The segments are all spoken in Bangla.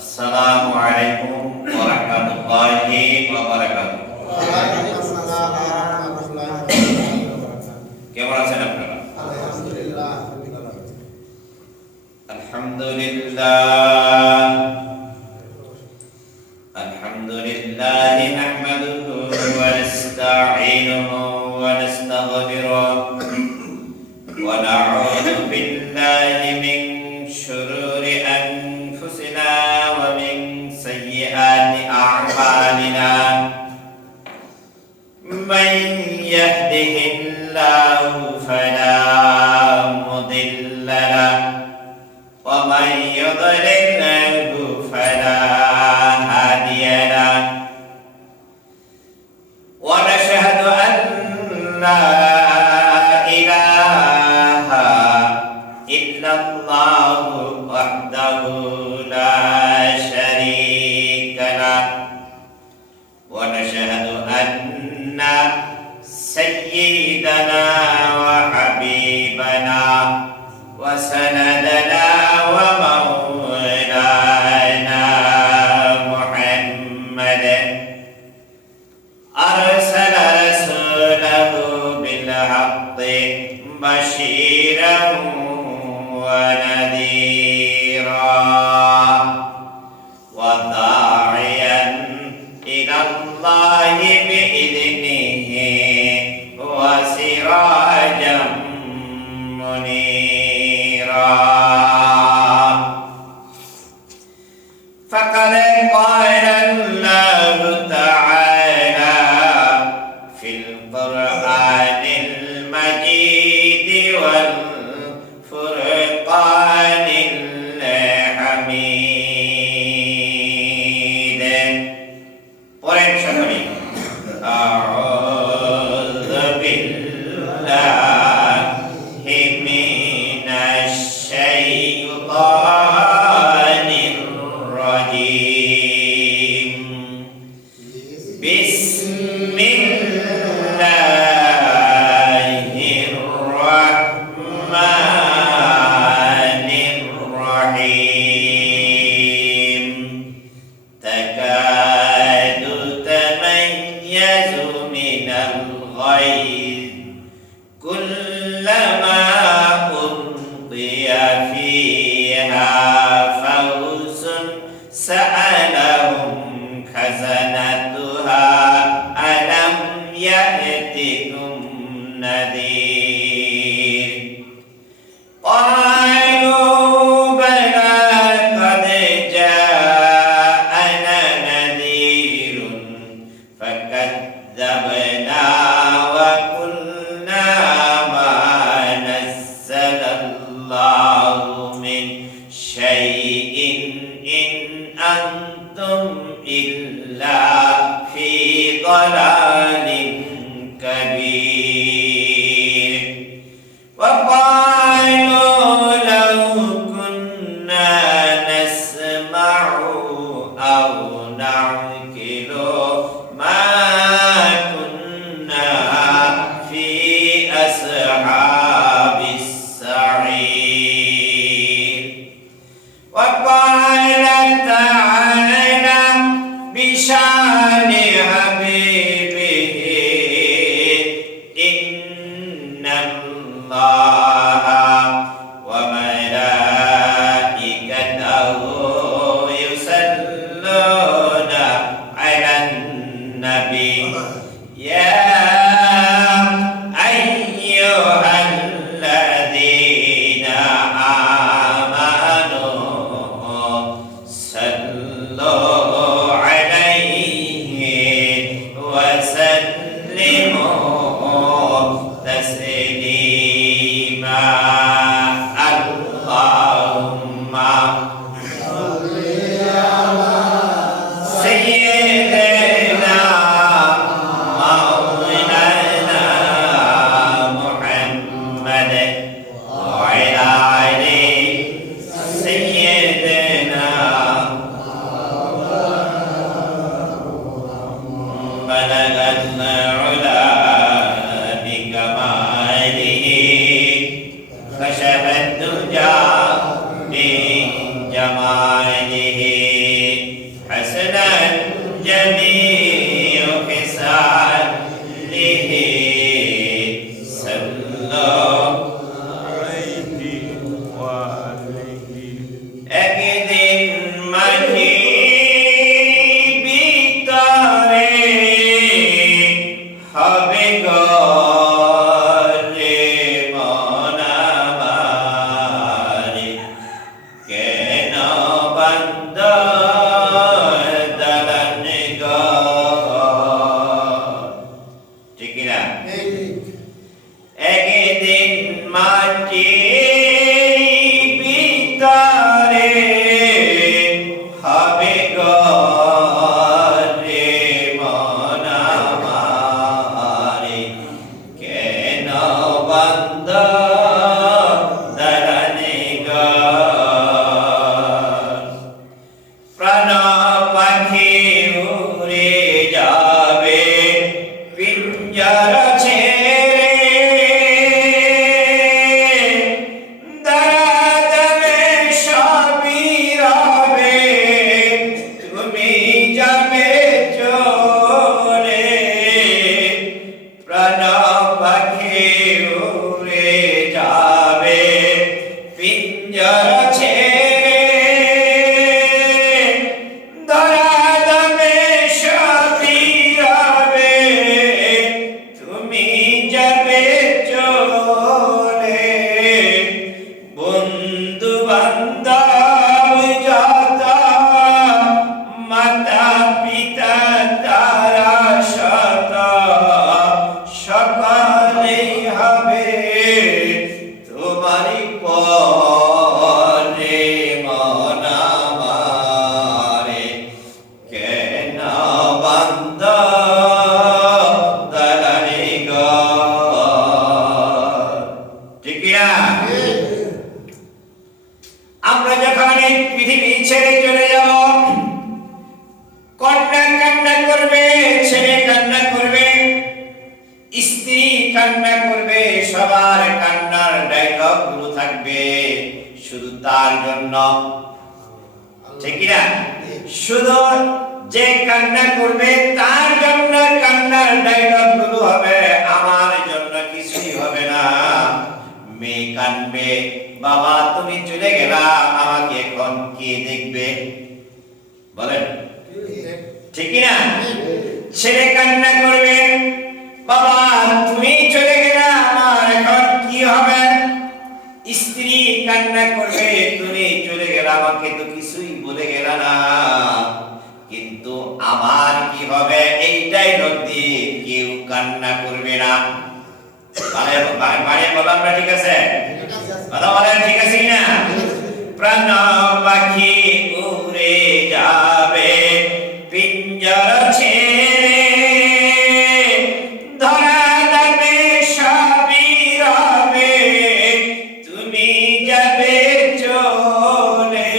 আসসালামু আলাইকুম ওয়া রাহমাতুল্লাহি ওয়া বারাকাতুহু। ওয়ালাইকুম আসসালাম ওয়া রাহমাতুল্লাহি ওয়া বারাকাতুহু। কেমন আছেন আপনারা? আলহামদুলিল্লাহ। আলহামদুলিল্লাহ আলহামদুলিল্লাহ নাহমাদুহু ওয়া নাস্তাঈনুহু ওয়া নাস্তাগফিরুহু ওয়া নাউযু বিল্লাহি মিন শুরুরি আনফুসিনা ওয়া মিন সাইয়্যাতি আ'মালিনা। من يهده الله فلا مضل له ومن يضلل فلا هادي له ونشهد أن لا إله إلا الله وحده لا شريك له ونشهد أن سيدنا وحبيبنا وسندنا ومولانا محمد أرسل رسوله بالحق بشيرا ونذيرا وداعيا إلى الله بإذنه وسراجا منيرا. فقد قال الله تعالى في القرآن المجيد والفرقان الحميد. قرآن شريف. أعوذ بالله من الشيطان الرجيم. بسم الله الرحمن الرحيم. تكاد تميز من الغيظ كلما ألقي فيها فوز سألهم خزنتها ألم يأتكم نذير قالوا بلى قد جاءنا نذير فكذبنا وقلنا ما نزل الله من شيء إن أنتم إلا في ضلال كبير. وقالوا لو كنا نسمع أو نعقل ما كنا في أصحاب السعير. وقال تعالى بشان حبيبه إن الله وملائكته يصلون على النبي يا أيها الذين آمنوا صلوا عليه وسلموا تسليما. اللهم سيدنا مولانا محمد وعلى آل سيدنا بلغ العلا بكمال হবে ঘরে মন আমারে কেন বন্ধ দালান ঘর ঠিক না একদিন মাটির ভিতরে হবে ঘরে মন আমারে কেন বন্ধ দালানে ঘর প্রাণ পাখি উড়ে যাবে পিঞ্জর ছেড়ে দাঁড়াবে সবই রবে তুমি যাবে চলে প্রাণ পাখি উড়ে যাবে পিঞ্জর ছেড়ে দাঁড়াবে সবই রবে তুমি যাবে চলে বন্ধু বান্ধব যত মাতা পিতা তারা শত সকলেই হবে তোমারই পরে মন আমারে কেন বন্ধ দালানে ঘর ঠিক না আমরা যখন এই পৃথিবী ছেড়ে চলে যাব কন্যা কান্না করবে ছেলে কান্না করবে স্ত্রী কান্না করবে সবার কান্নার ডায়লগ গুলো থাকবে শুধু তার জন্য ঠিক না শুধু যে কান্না করবে তার জন্য কান্নার ডায়লগ গুলো হবে আমার জন্য কিছুই হবে না মেয়ে কানবে বাবা তুমি চলে গেলা আমাকে এখন কে দেখবে বলেন ঠিক না ছেলে কান্না করবে বাবা তুমি চলে গেলা আমার এখন কি হবে স্ত্রী কান্না করবে তুমি চলে গেলা আমাকে তো কিছুই বলে গেলা না কিন্তু আমার কি হবে এইটাই নদী কেউ কান্না করবে না মানে বললাম না ঠিক আছে কথা বলেন ঠিক আছে কিনা প্রাণ পাখি উড়ে যাবে পিঞ্জর ছেড়ে ধরা দেবে সবই রবে তুমি যাবে চলে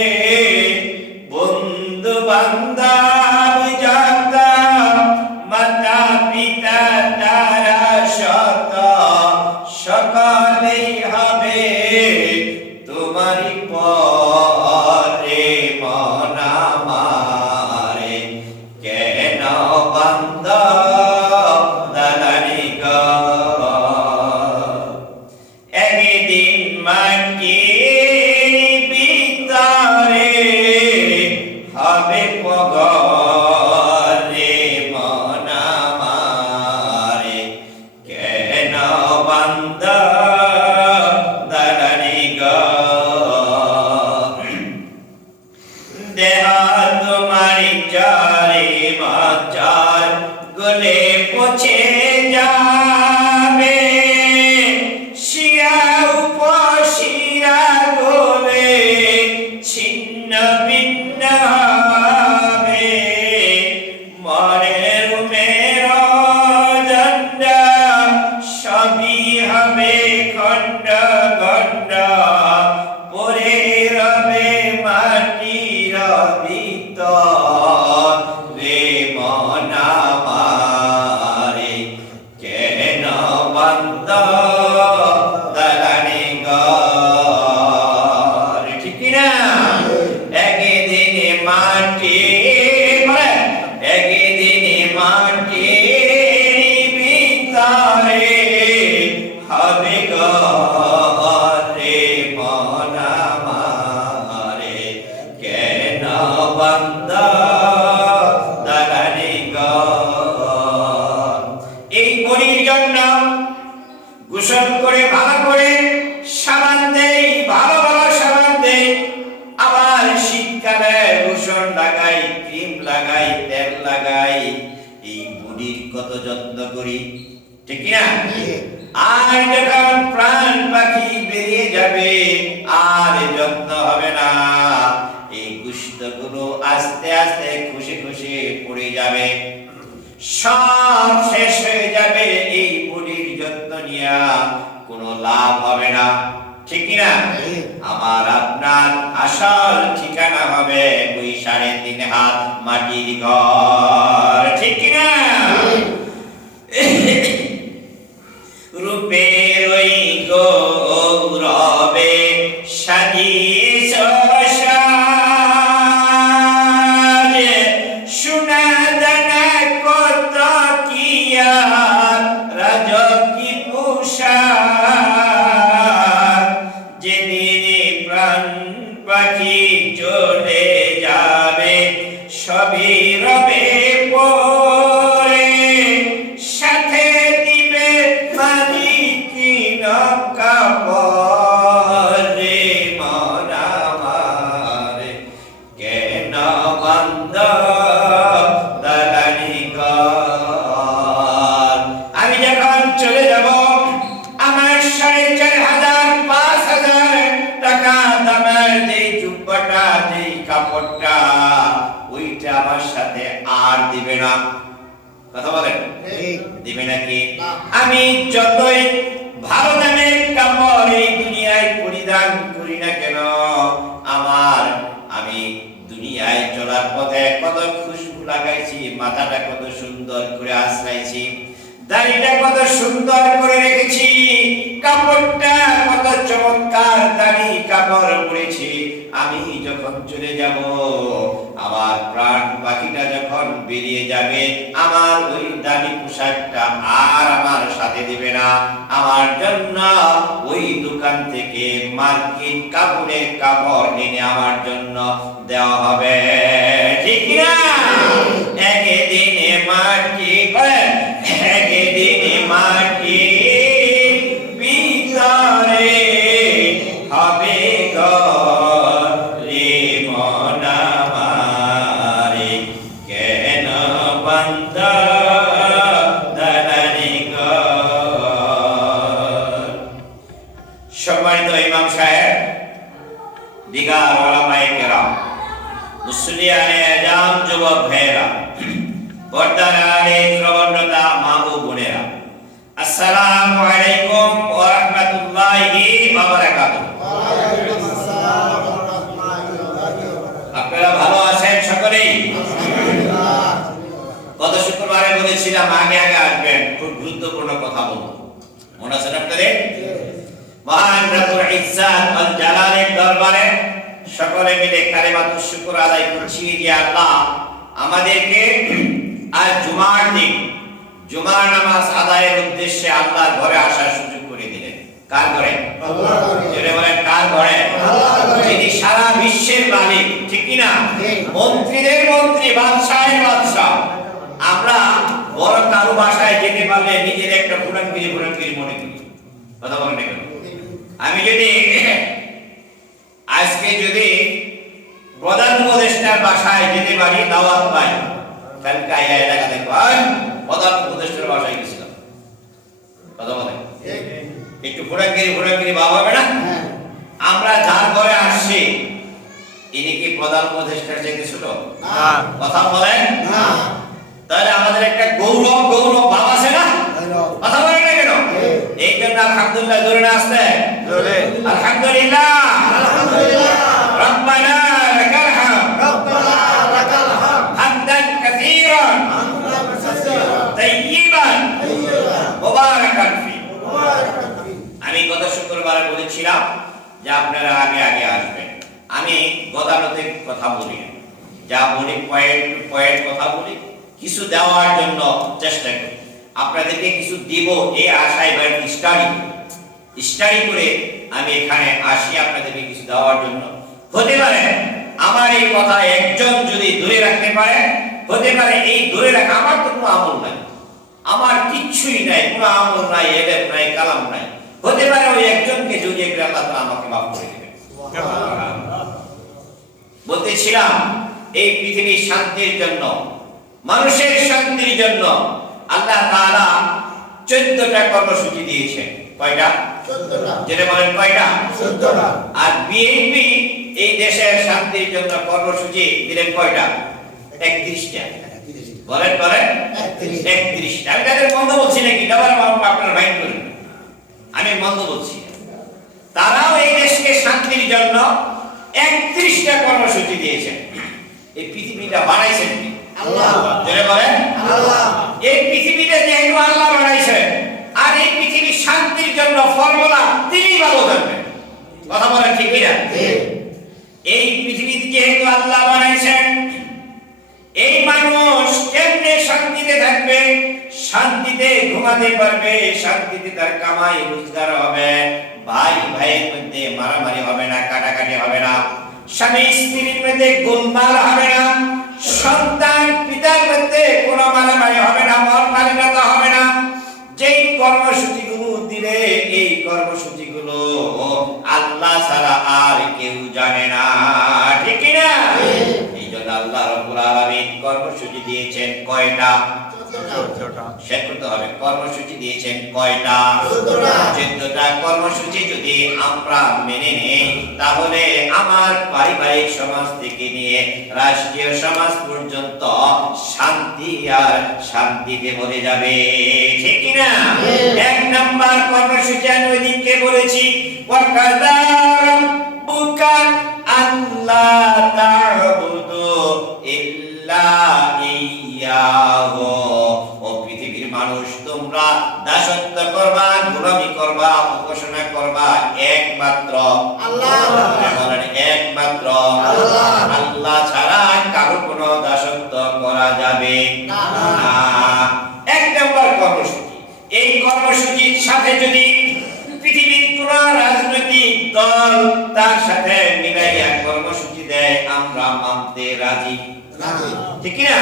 বন্ধু বান্ধব যত মাতা পিতা তারা শত সকলেই হবে তোমারই পরে মন আমারে কেন বন্ধ দালানে ঘর একদিন মাটির ভিতরে হবে ঘরে মন আমারে কেন বন্ধ দালানে ঘর দেহ তোমারি চারে মাচার গলে পচে যাবে শিরা উপশিরা গলে ছিন্ন ভিন্ন হবে মরের মের দণ্ড সবই হবে খণ্ড খণ্ড পরে রবে মাটির ভিতর রে মন আমারে কেন বন্ধ দালানে ঘর ঠিক না একদিন মাটি একদিন মাটির ভিতরে হবে ঘরে মন আমারে কেন বন্ধ দালানে ঘর এই বুড়ির জন্য গোসল করে ভালো করে সাবান দেই, ভালো ভালো সাবান দেই। আবার শীতকালে লোশন লাগাই, ক্রিম লাগাই, তেল লাগাই। এই বুড়ির কত যত্ন করি, ঠিক কি না? আর যখন প্রাণ পাখি বেরিয়ে যাবে আর যত্ন হবে না, এই গোশতগুলো আস্তে আস্তে খুশি খুশি পড়ে যাবে, সব শেষ হয়ে যাবে। এই বুড়ির যত্ন নিয়া কোনো লাভ হবে না, ঠিক কি না? আমার আপনার আসল ঠিকানা হবে ওই 3.5 হাত মাটির ঘর, ঠিক কি না? রূপের ওই গৌরবে সাজিয়েছ সাজে, সোনা দানা কত কি আর রাজকী পোশাক। যেদিন প্রাণ পাখি চলে যাবে সবই রবে পরে, সাথে দিবে মালিকিন কাপড়ে। মন আমার কেন বন্ধ দালালি ঘর? আমি যখন চলে যাব আমার 4,500 5,000 টাকা দামের যে জুব্বাটা, যে কাপড়টা, ওইটা আমার সাথে আর দিবে না। কথা বলেন, দিবে নাকি? আমি যতই ভালো দামের কাপড় এই দুনিয়ায় পরিধান করি না কেন, আমি দুনিয়ায় চলার পথে কত খুশবু লাগাইছি, মাথাটা কত সুন্দর করে আশ্রাইছি, দাড়িটা কত সুন্দর করে রেখেছি, কাপড়টা কত চমৎকার দাড়ি কাপড় পরেছি। আমি যখন চলে যাব, আমার প্রাণ পাখিটা যখন বেরিয়ে যাবে, আমার ওই দামি পোশাকটা আর আমার সাথে দিবে না। আমার জন্য ওই দোকান থেকে মার্কিন কাপড়ের কাপড় এনে আমার জন্য দেওয়া হবে, ঠিক না? একদিনে মাটি করেন, একদিনে মাটি ভিতরে হবে ঘর রে। মন আমারে কেন বন্ধ দালালি ঘর? সম্মানিত ইমাম সাহেব, দিগার ওলামায়ে কেরাম, মুসলিয়ানে আজাম, যুবক ভাইয়েরা, পর্দার আড়ে শ্রবণরতা মা ও বোনেরা, আসসালামু আলাইকুম ওয়া রাহমাতুল্লাহি ওয়া বারাকাতুহু। আপনারা ভালো আছেন সকলেই? গত শুক্রবারে বলেছিলাম আগে আগে আসবেন, খুব গুরুত্বপূর্ণ কথা বলবো, মনে আছে আপনাদের? মহান রব্বুল ইজ্জাত ওয়াল জালালের দরবারে সকলে মিলে কালিমাতুশ শুকর আদায় করছি যে আল্লাহ আমাদেরকে আজ জুমার দিন জুমার নামাজ আদায়ের উদ্দেশ্যে আল্লাহর ঘরে আসার সুযোগ করে দিলেন। কার ঘরে? আল্লাহর ঘরে। জোরে বলেন, কার ঘরে? আল্লাহর ঘরে। যিনি সারা বিশ্বের মালিক, ঠিক কি না? মন্ত্রীদের মন্ত্রী, বাদশাহের বাদশা। আমরা বড় কারো বাসায় যেতে পারলে নিজের একটা ফুলানগিরি মনে করি, কথা বলেন না কেন? আমি যদি আজকে যদি প্রধান উপদেষ্টার বাসায় যেতে পারি, দাওয়াত পাই, কালকে আয়া এলাকাতে পাই প্রধান উপদেষ্টার বাসায় গেছিলাম, কথা বলেন, একটু ঘোরাঘুরি ভাব হবে না? আমরা যার ঘরে আসছি ইনি কি প্রধান উপদেষ্টার চাইতে ছিল? কথা বলেন না। তাহলে আমাদের একটা গৌরব ভাব আছে না? কথা বলেন না কেন? এই জন্য আলহামদুলিল্লাহ জোরে না আসতে, জোরে আলহামদুলিল্লাহ, রব্বানা লাকাল হামদ, হামদান কাসীরান তাইয়িবান মুবারাকান ফি। আমি গত শুক্রবারে বলেছিলাম যে আপনারা আগে আগে আসবেন। আমি গতানুগতিক কথা বলি, যা বলি পয়েন্ট কথা বলি, কিছু দেওয়ার জন্য চেষ্টা করি, আপনাদেরকে কিছু দিব এই আশায় বা স্টাডি করে আমি এখানে আসি আপনাদেরকে কিছু দেওয়ার জন্য। হতে পারে আমার এই কথা একজন যদি ধরে রাখতে পারে, হতে পারে এই ধরে রাখা আমার তো কোনো আমল নাই, আমার কিচ্ছুই নাই, কোনো আমল নাই, এলেম নাই, কালাম নাই, হতে পারে ওই একজনকে যদি আল্লাহ তাআলা আমাকে মাফ করে দিবেন। বলতেছিলাম এই পৃথিবীর শান্তির জন্য, মানুষের শান্তির জন্য আল্লাহ তাআলা 14টা কর্মসূচি দিয়েছেন। কয়টা? 14টা। যেটা বলেন কয়টা? 14টা। আর বিএনপি এই দেশের শান্তির জন্য কর্মসূচি দিলেন কয়টা? 31টা। বলেন বলেন 31টা। আমি তাদের মন্দ বলছি নাকি? আবার আপনারা মাইন্ড করেন, আমি মন্দ বলছি। তারাও এই দেশকে শান্তির জন্য 31টা কর্মসূচি দিয়েছেন। এই পৃথিবীটা বানাইছেন কে? আল্লাহ। যারা বলেন আল্লাহ। এই পৃথিবীটা যেহেতু আল্লাহ বানাইছেন, আর এই পৃথিবীর শান্তির জন্য ফর্মুলা তিনি ভালো জানবেন। কথা বলেন ঠিক কিনা? এই পৃথিবী যেহেতু আল্লাহ বানাইছেন, এই মানুষ কেমনে শান্তিতে থাকবে, শান্তিতে ঘুমাতে পারবে, শান্তিতে তার কামাই রোজগার হবে, ভাই ভাইয়ের মধ্যে মারামারি হবে না, কাটাকাটি হবে না, স্বামী স্ত্রীর মধ্যে গোলমাল হবে না, সন্তান পিতার মধ্যে কোনো মারামারি হবে না, মন মালিন্যতা হবে না। যেই কর্মসূচিগুলো দিলে, এই কর্মসূচিগুলো আল্লাহ ছাড়া আর কেউ জানে না, ঠিক না? এই জন্য আল্লাহ রাব্বুল আলামিন কর্মসূচি দিয়েছেন কয়টা? 14টা। শেষ করতে হবে। কর্মসূচি দিয়েছেন কয়টা? 14টা কর্মসূচি যদি আমরা মেনে নেই, তাহলে আমার পারিবারিক সমাজ থেকে নিয়ে রাষ্ট্রীয় সমাজ পর্যন্ত শান্তি আর শান্তিতে ভরে যাবে, ঠিক কি না? এক নাম্বার কর্মসূচি আমি ওইদিনকে বলেছি, ওয়াকাযা রাব্বুকা আল্লা তা'বুদু ইল্লা ইয়্যাহু। ও পৃথিবীর মানুষ, তোমরা দাসত্ব করবা, গোলামি করবা, উপাসনা করবা একমাত্র আল্লাহ। বলেন একমাত্র আল্লাহ। আল্লাহ ছাড়া কারো কোনো দাসত্ব করা যাবে না। না। এক নম্বর কর্মসূচি। এই কর্মসূচির সাথে যদি পৃথিবীর কোন রাজনৈতিক দল তার সাথে মিলাইয়া কর্মসূচি দেয়, আমরা মানতে রাজি, ঠিক না?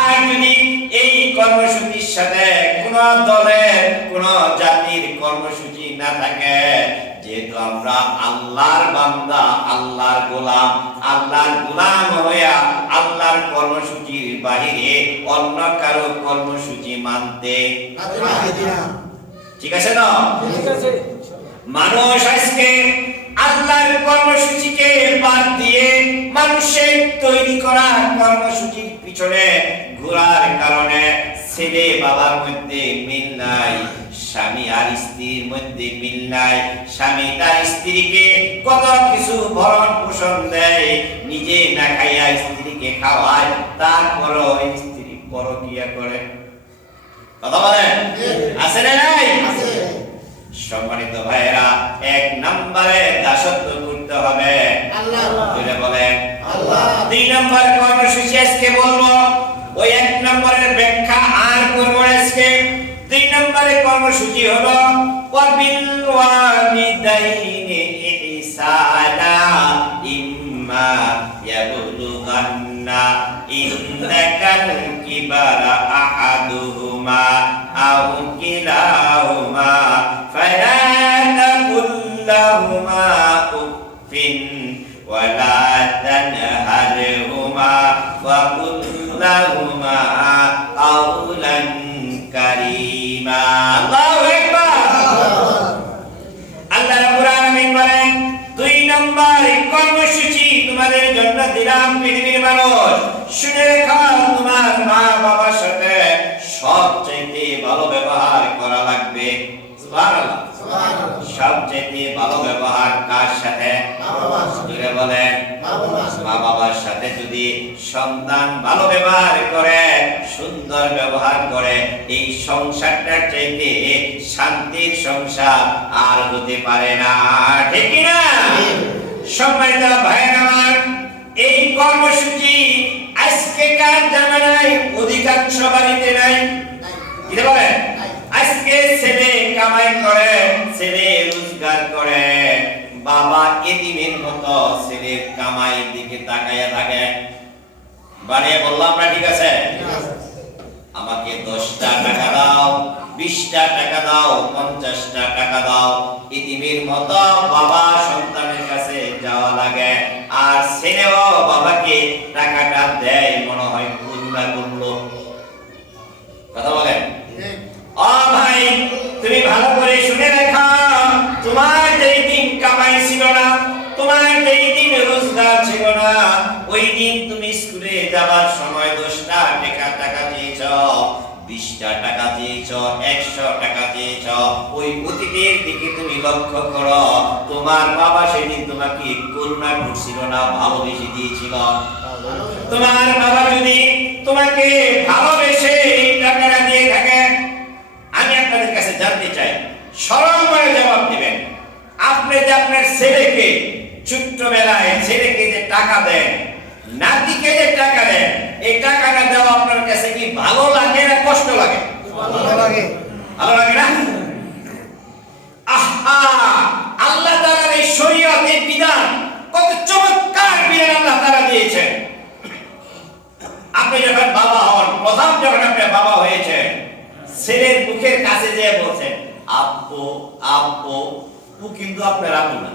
আর যদি এই কর্মসূচির সাথে কোন দলের, কোন জাতির কর্মসূচি না থাকে, যেহেতু আমরা আল্লাহর বান্দা, আল্লাহর গোলাম, আল্লাহর গোলাম হইয়া আল্লাহর কর্মসূচির বাহিরে অন্য কারো কর্মসূচি মানতে, ঠিক আছে তো? মানুষ আজকে আল্লাহর কর্মসূচিকে বাদ দিয়ে মানুষের তৈরি করা কর্মসূচির পিছনে ঘোরার কারণে ছেলে বাবার মধ্যে মিল নাই, স্বামী আর স্ত্রীর মধ্যে মিল নাই, স্বামী তার স্ত্রীকে কত কিছু ভরণ পোষণ দেয়, নিজে না খাইয়া স্ত্রীকে খাওয়ায়, তারপরও স্ত্রী পরকিয়া করে। কথা বলেন আছে না নাই? সম্মানিত ভাইরা, এক নম্বরে দাসত্ব করতে হবে আল্লাহ। যেটা বলেন আল্লাহ। 2 নম্বর কর্মসূচি আজকে বলবো, ওই 1 নম্বরের ব্যাখ্যা আর করব আজকে। 2 নম্বরের কর্মসূচি হলো ওয়াবিল ওয়ালিদাইনি ইহসানা ইম্মা ইয়াবলুগান্না ইনদাকাল কিবারা আহাদুহুমা আও কিলাহুমা ফালা তাকুল লাহুমা উফিন ওয়ালা তানহারহুমা ওয়া কুল লাহুমা কাওলান কারীমা। আল্লাহু আকবার। আল্লাহ রাব্বুল আলামিন বলেন, 2 নম্বর কর্মসূচি তোমাদের জন্য দিলাম পৃথিবীর মানুষ, শুনে রেখো, তোমার মা বাবার সাথে সবচেয়ে ভালো ব্যবহার করা লাগবে। সুবহানাল্লাহ। সবচেয়ে ভালো ব্যবহার কার সাথে? জোরে বলেন। মা বাবার সাথে যদি সন্তান ভালো ব্যবহার করে, সুন্দর ব্যবহার করে, এই সংসারটার চাইতে শান্তির সংসার আর হতে পারে না, ঠিক কি না? সম্মানিত ভাইয়েরা আমার, এই কর্মসূচি আজকেকার জামানায় অধিকাংশ বাড়িতে নাই। কি বলেন? আজকে ছেলে কামাই করে, ছেলে রোজগার করে, বাবা এতিমের মতো ছেলের কামাইয়ের দিকে তাকায়া থাকে। বানিয়ে বললাম না, ঠিক আছে? আমাকে 10টা টাকা দাও, 20টা টাকা দাও, 50টা টাকা দাও। ইতিমের মতো বাবা সন্তানের কাছে যাওয়া লাগে, আর ছেলেও বাবাকে টাকাটা দেয়, মনে হয় করুণা করলো। কথা বলেন? ও ভাই, তুমি ভালো করে শুনে রাখো, তোমার যেই দিন কামাই ছিল না, তোমার যেই দিন রোজগার ছিল না, ওই দিন তুমি স্কুলে যাবার সময় 10টা টাকা চেয়েছ, 20টা টাকা চেয়েছ, 100 টাকা চেয়েছ। ওই অতীতের দিকে তুমি লক্ষ্য করো, তোমার বাবা সেদিন তোমাকে করুণা করছিল না, ভালোবেসে দিয়েছিল? তোমার বাবা যদি তোমাকে ভালোবেসে এই টাকাটা দিয়ে থাকে, আমি আপনাদের কাছে জানতে চাই, সরল করে জবাব দিবেন। আপনি যে আপনার ছেলেকে ছোট্টবেলায় ছেলেকে যে টাকা দেন, নাতিকে যে টাকা দেন, এই টাকাটা দেওয়া আপনার কাছে কি ভালো লাগে না কষ্ট লাগে? ভালো লাগে। ভালো লাগে না? আহা, আল্লাহ তাআলার এই শরীয়ত, এই বিধান, কত চমৎকার বিধান আল্লাহ তাআলা দিয়েছেন। আপনি যখন বাবা হন, প্রথম যখন আপনি বাবা হয়েছেন, ছেলের মুখের কাছে যেয়ে বলছেন আব্বু আব্বু, ও কিন্তু আপনার আব্বু না,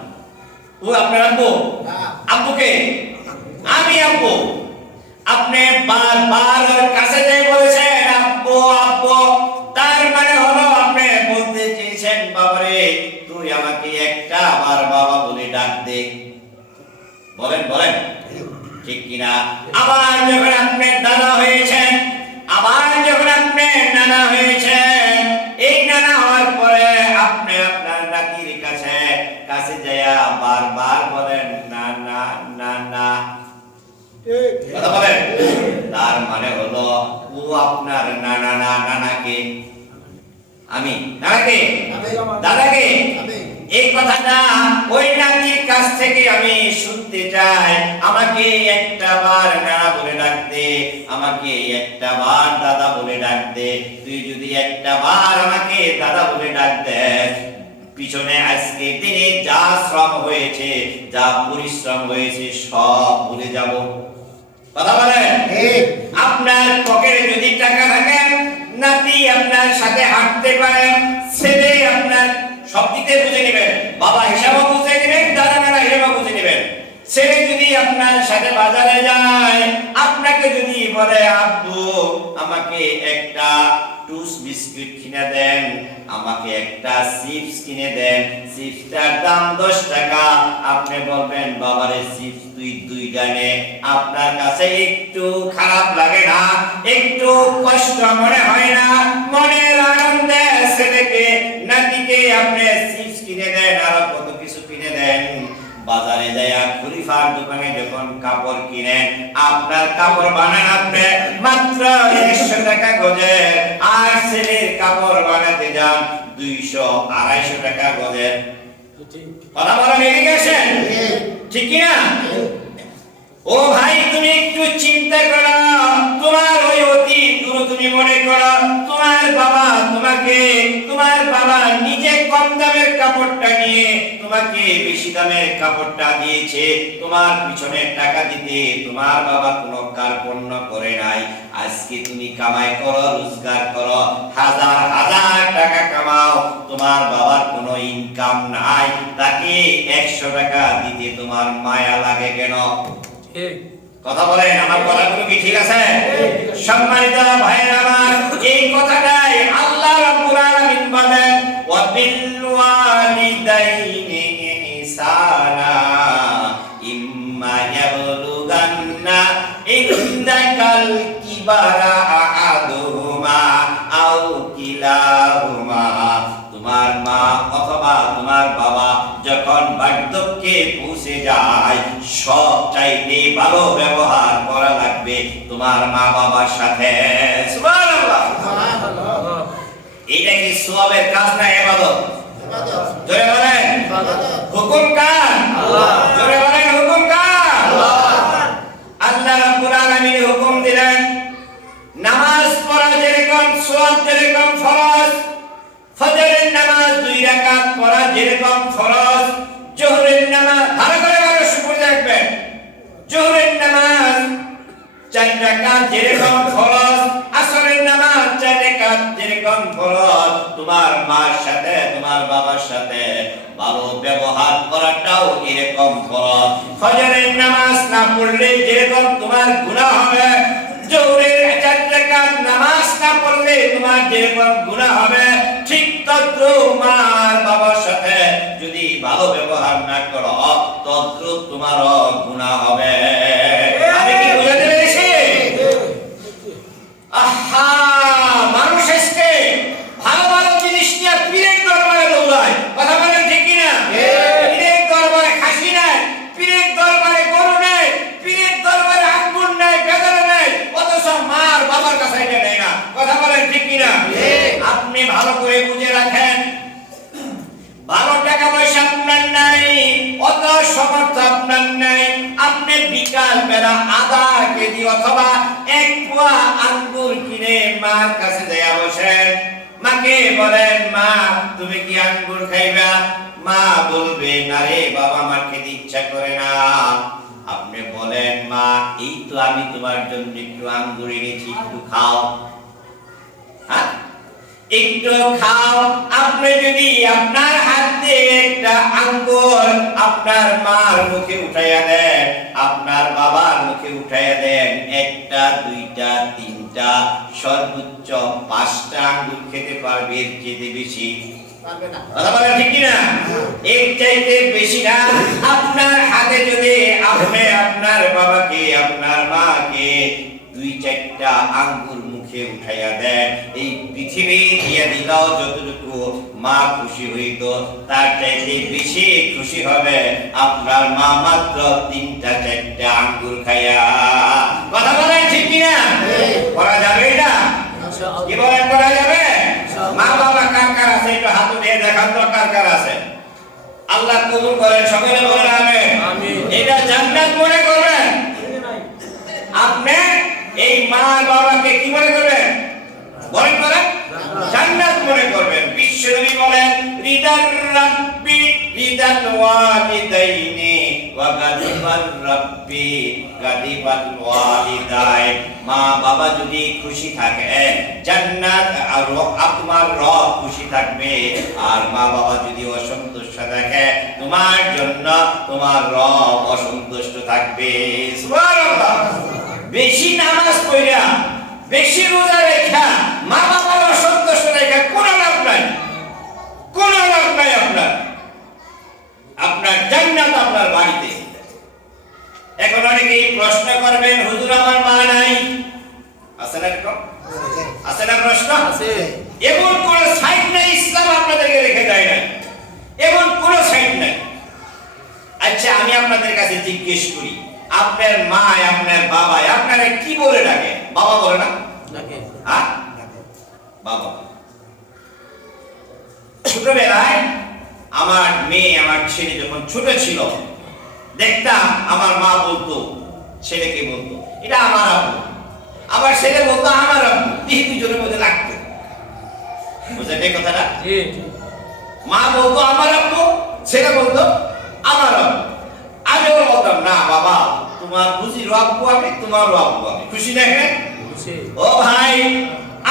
ও আপনার আব্বু? আব্বুকে আমি আব্বু। আপনি বারবার ওর কাছে যেয়ে বলেছেন আব্বু আব্বু, তার মানে হলো আপনি বলতে চেয়েছেন বাবারে তুই আমাকে একটা বার বাবা বলে ডাক দে। বলেন বলেন, ঠিক কিনা? আবার যখন আপনি দাদা হয়েছেন, আবার যখন আপনি নানা হয়েছেন, এই নানা হওয়ার পরে আপনি আপনার নাতির কাছে যায়া বারবার বলেন না না না না। কথা বলেন? তার মানে হলো ও আপনার নানা না, নানাকে আমি, নানাকে দাদাকে, এই কথাটা ওই নাতির কাছ থেকে আমি শুনতে চাই। আমাকে একটা বার নানা বলে ডাক দে, আমাকে একটা বার দাদা বলে ডাক দে। তুই যদি একটা বার আমাকে দাদা বলে ডাক দে, পিছনে আজকে দিনে যা শ্রম হয়েছে, যা পরিশ্রম হয়েছে সব ভুলে যাব। কথা বলেন? আপনার পকেটে যদি টাকা থাকে, নাতি আপনার সাথে হাঁটতে পারে, ছেলে আপনার সব দিতে বুঝে নেবেন, বাবা হিসাবও বুঝে নেবেন, দাদা নানা হিসাবও বুঝে নেবেন। ছেলে যদি আপনার সাথে বাজারে যায়, আপনাকে যদি বলে আব্বু আমাকে একটা টুস বিস্কুট কিনে দেন, আমাকে একটা চিপস কিনে দেন, চিপসটার দাম 10 টাকা, আপনি বলবেন বাবারে চিপস তুই 2টা নে। আপনার কাছে একটু খারাপ লাগে না? একটু কষ্ট মনে হয় না? মনের আনন্দে ছেলেকে নাতিকে আপনি চিপস কিনে দেন, আর কত কিছু কিনে দেন। বাজারে যায়া খলিফার দোকানে যখন কাপড় কিনেন, আপনার কাপড় বানান আপনি মাত্র 100 টাকা গজের, আর ছেলের কাপড় বানাতে যান 200-250 টাকা গজের। কথা বলেন, এদিকে আসেন, ঠিক কিনা? ও ভাই, তুমি একটু চিন্তা করো, তোমার ওই অতীত তুমি মনে করো। তোমার বাবা নিজে কম দামের কাপড়টা নিয়ে তোমাকে বেশি দামের কাপড়টা দিয়েছে, তোমার পিছনে টাকা দিতে তোমার বাবা কোনো কার্পণ্য করে নাই। আজকে তুমি কামাই করো, রোজগার করো, হাজার হাজার টাকা কামাও, তোমার বাবার কোনো ইনকাম নাই, তাকে 100 টাকা দিতে তোমার মায়া লাগে কেন? কথা বলেন, আমার কথাগুলো কি ঠিক আছে? সম্মানিত ভাইরা আমার, এই কথাটাই আল্লাহ রাব্বুল আলামিন বলেন, ওয়া বিল ওয়ালিদাইনি ইহসানা ইম্মা ইয়াবলুগান্না ইনদাকাল কিবারা আহাদুহুমা আও কিলাহুমা। তোমার মা অথবা তোমার বাবা যখন বার্ধক্যে পৌঁছে যায়, সব চাইতে ভালো ব্যবহার করা লাগবে তোমার মা বাবার সাথে। সুবহানাল্লাহ। এটা কি সওয়াবের কাজ না ইবাদত? জোরে বলেন, হুকুম কার? আল্লাহ। জোরে বলেন, হুকুম কার? আল্লাহ। আল্লাহ রাব্বুল আলামিন হুকুম দিলেন, নামাজ পড়া যেরকম সওয়াব, যেরকম ফরজ, ফজরের নামাজ 2 রাকাত পড়া যেরকম ফরজ, জোহরের নামাজ ভালো করে শুনে রাখবেন, জোহরের নামাজ 4 রাকাত যেরকম ফরজ, আসরের নামাজ রেখাত যেরকম ফরজ, তোমার মার সাথে তোমার বাবার সাথে ভালো ব্যবহার করাটাও এরকম ফরজ। ফজরের নামাজ না পড়লে যেরকম তোমার গুনাহ হবে, জোহরের 4 রাকাত নামাজ না পড়লে তোমার যেরকম গুনাহ হবে, ঠিক তদ্রুপ মার বাবার সাথে যদি ভালো ব্যবহার না করো তদ্রুপ তোমারও গুনাহ হবে। আমি কি বুঝাতে পেরেছি? আহা, মানুষ আজকে ভালো ভালো জিনিস নিয়ে পীরের দরবারে দৌড়ায়, কথা বলেন ঠিক কিনা? পীরের দরবারে খাসি নেয়, পীরের দরবারে গরু নেয়, পীরের দরবারে আঙ্গুর নেয়, বেদানা নেয়, অথচ মার বাবার কাছে এটা নেয় না, কথা বলেন ঠিক কিনা? আপনি ভালো করে বুঝে রাখেন, ভালো টাকা পয়সা আপনার নাই, অত সমর্থ আপনার নাই, আপনি বিকাল বেলা আধা কেজি অথবা 1 পোয়া আঙ্গুর কিনে মার কাছে যাইয়া বসেন, মাকে বলেন, মা তুমি কি আঙ্গুর খাইবা? মা বলবে, না রে বাবা, আমার খেতে ইচ্ছা করে না। আপনি বলেন, মা এই তো আমি তোমার জন্য একটু আঙ্গুর এনেছি, একটু খাও। হ্যাঁ, একটু খাও। আপনি যদি আপনার হাতে একটা আঙ্গুর আপনার মার মুখে উঠাইয়া দেন, আপনার বাবার মুখে উঠাইয়া দেন, 1টা 2টা 3টা সর্বোচ্চ 5টা আঙ্গুর খেতে পারবে, এর চেয়ে বেশি পারবে না। কথা বলেন ঠিক কিনা? এর চাইতে বেশি না। আপনার হাতে যদি আপনি আপনার বাবাকে আপনার মাকে 2-4টা আঙ্গুর মুখে উঠাইয়া দেন, এই পৃথিবী দিয়া দিলাও যতটুকু মা খুশি হইত, তার চাইতে বেশি খুশি হবে আপনার মা মাত্র 3টা-4টা আঙ্গুর খাইয়া। কথা বলেন ঠিক কিনা? করা যাবে এটা? কি বলেন, করা যাবে? মা বাবা কার কার আছে একটু হাত উঠিয়ে দেখান তো, কার কার আছে? আল্লাহ কবুল করেন, সকলে বলেন আমিন। এটা জান্নাত মনে করবেন। আপনি এই মা বাবাকে কি মনে করবেন? বলেন করেন, জান্নাত মনে করবেন। বিশ্বনবী বলেন, রিদার রাব্বি রিদাল ওয়ালিদাইনি ওয়া গাদিবার রাব্বি গাদিবাল ওয়ালিদাই। মা বাবা যদি খুশি থাকে জান্নাত আর আপনার রব খুশি থাকবে, আর মা বাবা যদি অসন্তুষ্ট থাকে তোমার জন্য তোমার রব অসন্তুষ্ট থাকবে। সুবহানাল্লাহ। বেশি নামাজ পড়া, বেশি রোজা রাখা, মা বাবার অসন্তুষ্ট রাখা কোনো লাভ নাই, কোনো লাভ নাই। আপনার জান্নাত আপনার বাড়িতে। এখন অনেকেই প্রশ্ন করবেন, হুজুর আমার মা নাই, আছে না? আছে না প্রশ্ন? এমন কোন সাইড নাই ইসলাম আপনাদেরকে রেখে দেয় না, এমন কোন সাইড নাই। আচ্ছা, আমি আপনাদের কাছে জিজ্ঞেস করি, আপনার মা আপনার বাবা আপনারা কি বলে ডাকে? বাবা বলে না? হ্যাঁ, বাবা। ছোটবেলায় আমার মেয়ে আমার ছেলে যখন ছোট ছিল, দেখতাম আমার মা বলতো, ছেলেকে বলতো এটা আমার আব্বু, আবার ছেলে বলতো আমার আব্বু, দুজনের মধ্যে লাগতো। বুঝলেন কথাটা? মা বলতো আমার আব্বু, ছেলে বলতো আমার আব্বু। আমি বলতাম, না বাবা, তোমার বুঝির আব্বু আমি, তোমারও আব্বু আমি। খুশি দেখেন? ও ভাই,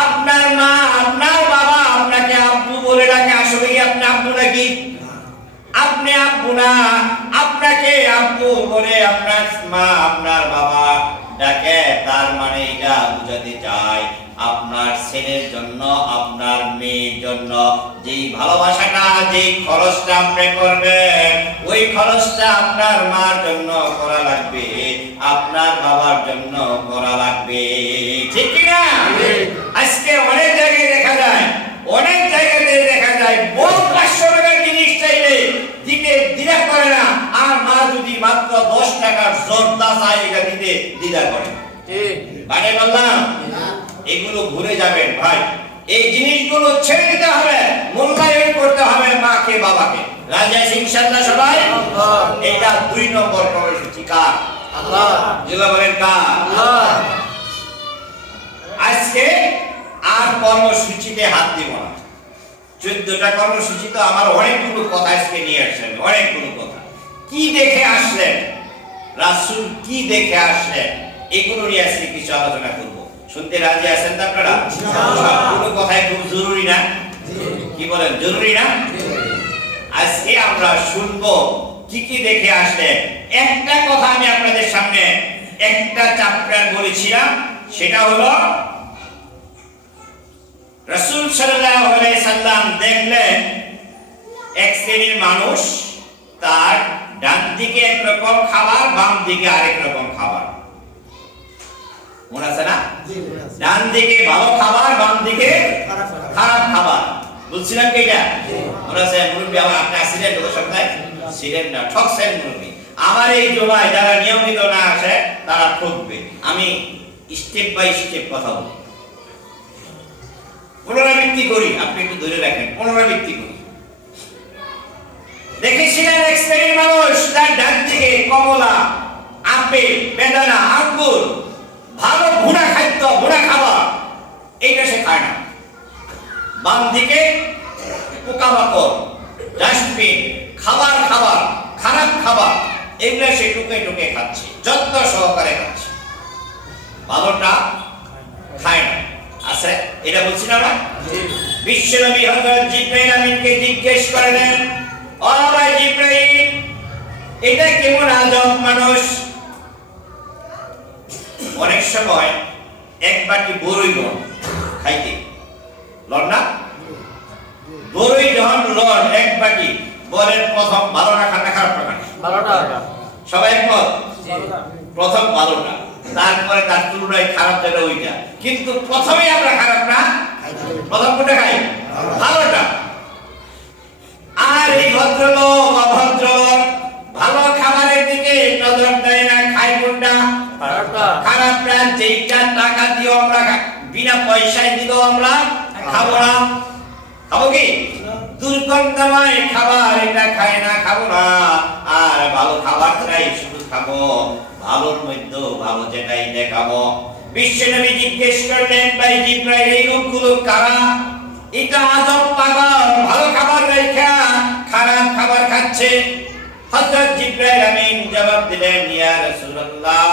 আপনার মা আপনার বাবা আপনাকে আব্বু বলে ডাকে, আসলে কি আপনি আব্বু নাকি? আপনি আব্বু না, আপনাকে আব্বু বলে আপনার মা আপনার বাবা ডাকে, তার মানে এটা বুঝাতে চাই আপনার ছেলের জন্য আপনার মেয়ের জন্য যেই ভালোবাসাটা, যেই খরচটা আপনি করবেন, ওই খরচটা আপনার মার জন্য করা লাগবে, আপনার বাবার জন্য করা লাগবে। ঠিক কি না? আজকে অনেক জায়গায় দেখা যায়, অনেক জায়গাতে দেখা যায় বহু 500 টাকার জিনিস চাইলে দিতে দ্বিধা করে না, আর মা যদি মাত্র 10 টাকার জর্দা চাই এটা দিতে দ্বিধা করে। মানে বললাম, এগুলো ভুলে যাবেন ভাই, এই জিনিসগুলো ছেড়ে দিতে হবে, মূল্যায়ন করতে হবে মাকে বাবাকে। রাজা ইনশাআল্লাহ সবাই। এটা 2 নম্বর কর্মসূচি কার? আল্লাহ। জিলা বলেন কার? আল্লাহ। আজকে আর কর্মসূচিতে হাত দিব না। 14টা কর্মসূচি তো আমার অনেকগুলো কথা আজকে নিয়ে আসছেন, অনেকগুলো কথা। কি দেখে আসলেন, রাসূল কি দেখে আসলেন, এগুলো নিয়ে আজকে কিছু আলোচনা করব। শুনতে রাজি আছেন তো আপনারা? সবগুলো কথাই খুব জরুরি না? কি বলেন, জরুরি না? আজকে আমরা শুনবো কি কি দেখে আসলেন। একটা কথা আমি আপনাদের সামনে একটা চ্যাপ্টার বলেছিলাম, সেটা হলো রাসূল সাল্লাল্লাহু আলাইহি সাল্লাম দেখলেন এক শ্রেণীর মানুষ, তার ডান দিকে একরকম খাবার, বাম দিকে আরেক রকম খাবার। মনে আছে না? ডান দিকে ভালো খাবার, বাম দিকে খারাপ খাবার। বলছিলাম কি এটা? মনে আছে? মুরব্বী আমার আপনি আসছিলেন গত সপ্তাহে? ছিলেন না, ঠকছেন মুরব্বী। আমার এই জমায় যারা নিয়মিত না আসে তারা ঠকবে। আমি স্টেপ বাই স্টেপ কথা বলি, পুনরাবৃত্তি করি, আপনি একটু ধরে রাখেন, পুনরাবৃত্তি করি। দেখেছিলেন এক শ্রেণীর মানুষ, তার ডান দিকে কমলা, আপেল, বেদানা, আঙ্গুর, ভালো ভুনা খাদ্য, ভুনা খাবার, এইটা সে খায় না। বাম দিকে পোকামাকড়, ডাস্টবিন, খাবার খাবার, খারাপ খাবার, এগুলো সে টুকে টুকে খাচ্ছে, যত্ন সহকারে খাচ্ছে, ভালোটা খায় না। আছে এটা বলছি না? বিশ্বনবী হযরত জিবরাইল আমিনকে জিজ্ঞেস করলেন, ও ভাই জিবরাইল, এটা কেমন আজব মানুষ? অনেক সময় এক বাটি বড়ই লন খাইতে, লন না? বড়ই যখন লন এক বাটি, বলেন প্রথম ভালোটা খান না খারাপটা খান? ভালোটা। সবাই একমত? প্রথম ভালোটা, তারপরে তার তুলনায় খারাপ যেটা ওইটা। কিন্তু প্রথমেই আমরা খারাপ না, প্রথম কোনটা খাই? ভালোটা। আর এই ভদ্রলোক অভদ্রলোক ভালো খাবারের দিকে নজর দেয় না, খায় কোনটা? খারাপটা। যেইটা টাকা দিয়ে আমরা বিনা পয়সায় দিলেও আমরা খাবো না। খাবো কি? দুর্গন্ধময় খাবার, এটা খায় না, খাবো না। আর ভালো খাবারটাই শুধু খাবো, ভালোর মধ্যে ভালো যেটাই দেখাবো। বিশ্বনবী জিজ্ঞেস করলেন, ভাই জিবরাইল, এই লোকগুলো কারা? এটা আজব পাগল, ভালো খাবার রেখা খারাপ খাবার খাচ্ছে। হযরত জিবরাইল আমিন জবাব দিলেন, ইয়া রাসূলুল্লাহ,